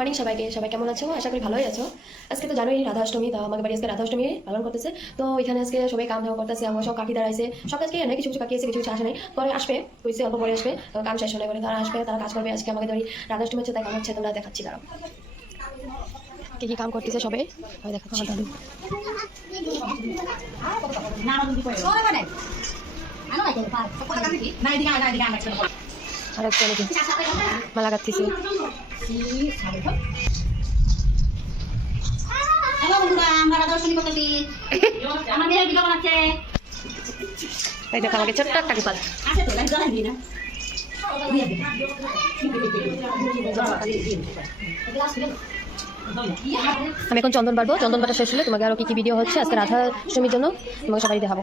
Morning সবাইকে, সবাই কেমন আছো? আশা করি ভালোই আছো। আজকে তো জানোই রাধা অষ্টমী, তো আমাকে বাড়ি আজকে রাধা অষ্টমী পালন করতেছে। তো এখানে আজকে সবাই কাম ধাম করতেছে, আমার সব কাকি দাঁড়াইছে, সব কাজকে এনে কিছু কিছু কাকি আছে, কিছু কিছু আসে নাই, পরে আসবে, কইছে অল্প পরে আসবে, তো কাম শেষ হলে পরে তারা আসবে, তারা কাজ করবে। আজকে আমাকে ধরি রাধা অষ্টমী হচ্ছে, তাই কাম হচ্ছে, তোমরা দেখাচ্ছি দাঁড়াও কি কি কাম করতেছে সবাই, আমি দেখাচ্ছি। দাদু আরেকটা নাকি মালা গাচ্ছিছে। হ্যালো বন্ধুরা, আমরা রাধা অষ্টমী করতেছি। আমাদের ভিডিও বানাচ্ছে। এই দেখো আমাকে ছোট্ট একটা গোপাল। আছে তো, লাইট জ্বালাই দিই না। আমি এখন চন্দন বাড়বো, চন্দন বাটা শেষ হলে তোমাকে আরো কি কি ভিডিও হচ্ছে আজকে রাধা অষ্টমীর জন্য তোমাকে সবাই দেখাবো।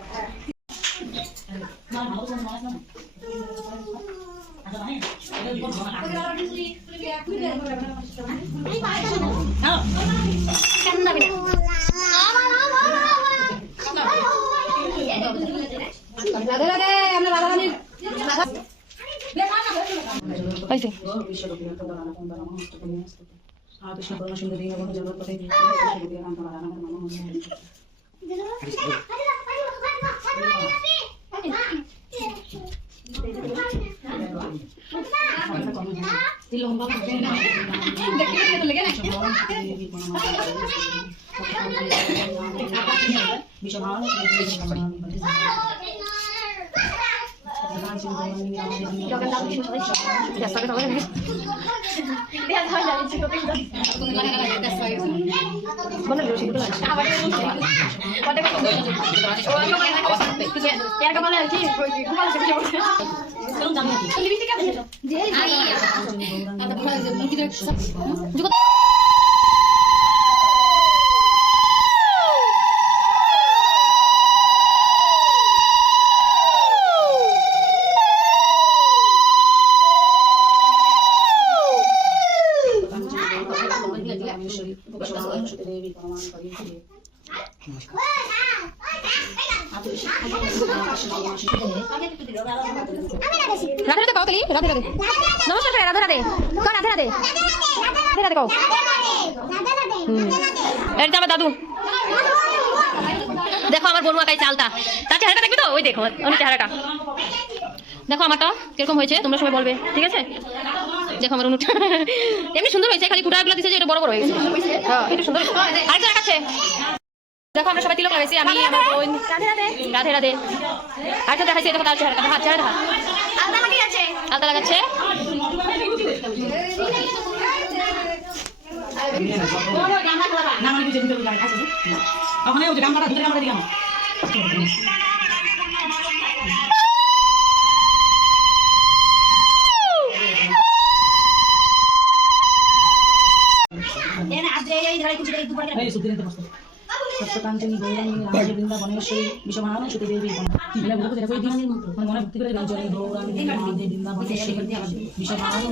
রাধে রাধে কও তালি, রাধে রাধে নমস্কার, রাধে রাধে কও, রাধে রাধে রাধে রাধে কও। এটা আমার দাদু, দেখো আমার বনুয়া খাই চালটা, তার চেহারাটা দেখবি তো, ওই দেখো আমার চেহারাটা দেখো, আমারটা কিরকম হয়েছে তোমরা সবাই বলবে, ঠিক আছে? দেখো আমার অনুটা এমনি সুন্দর হয়েছে, খালি কুটাগুলো দিচ্ছে যে এটা বড় বড় হয়ে গেছে। হ্যাঁ এটা সুন্দর। আরেকটা দেখাচ্ছে, দেখো আমরা সবাই তিলক লাগাইছি, আমি আমার বোন। রাধে রাধে রাধে রাধে। আরেকটা দেখাইছি, দেখো তার চেহারাটা, হাত চেহারা আলতা লাগাচ্ছে, আলতা লাগাচ্ছে। সত্যকাঞ্চনী গৌরাঙ্গী রাজে বৃন্দাবনেশ্বরী বিশ্বভানুসুতে দেবী মনে ভক্তি করে জয় গৌরাঙ্গী রাজে বৃন্দাবনেশ্বরী বিশ্বভানু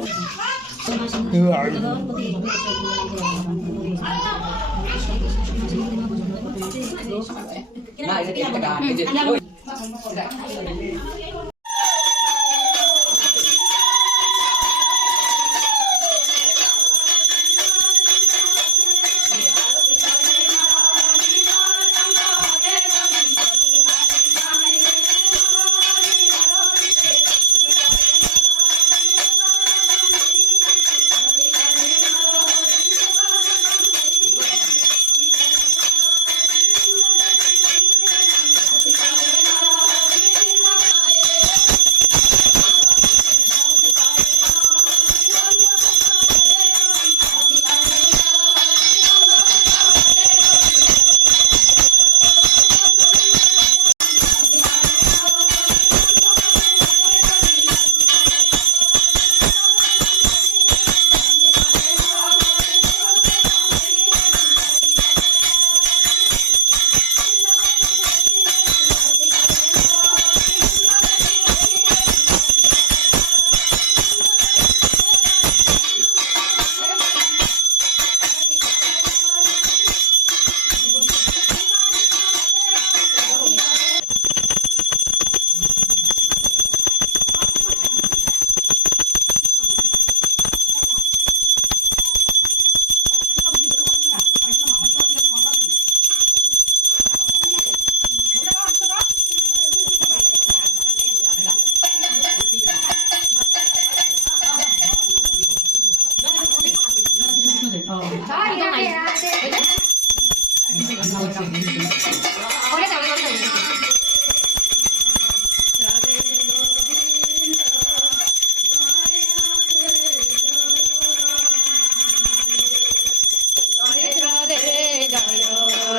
একদম নাই।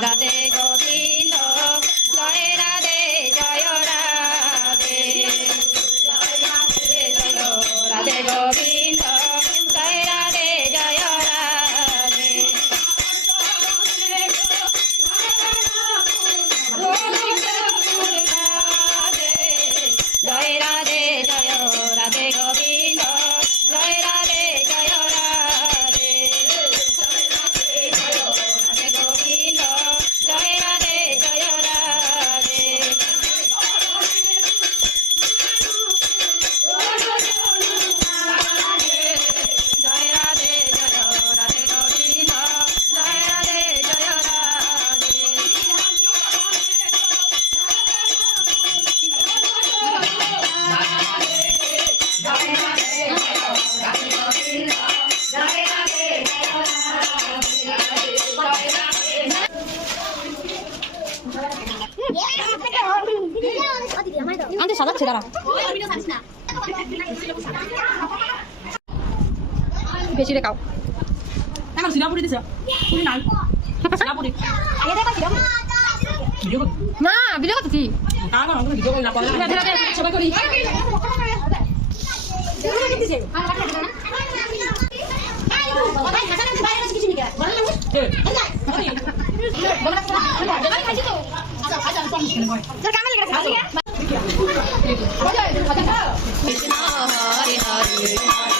রাধে গোবিন্দ জয় রাধে জয় রাধে রাধে গোবিন্দ জয় রাধে জয় রাধে জয় রাধে জয় রাধে গোবিন্দ জয় রাধে জয় রাধে রাধে গোবিন্দ জয় রাধে জয় রাধে জয় রাধে জয় রাধে গোবিন্দ জয় রাধে জয় রাধে আনতে সাজাচ্ছে দাঁড়া বেশি রে খাও এখন সিরাপুরি দিছে পুরি নাই সিরাপুরি ভিডিও কর না ভিডিও করতেছি না না আমরা ভিডিও করি না পরে রাধে রাধে সবাই করি হরে হরে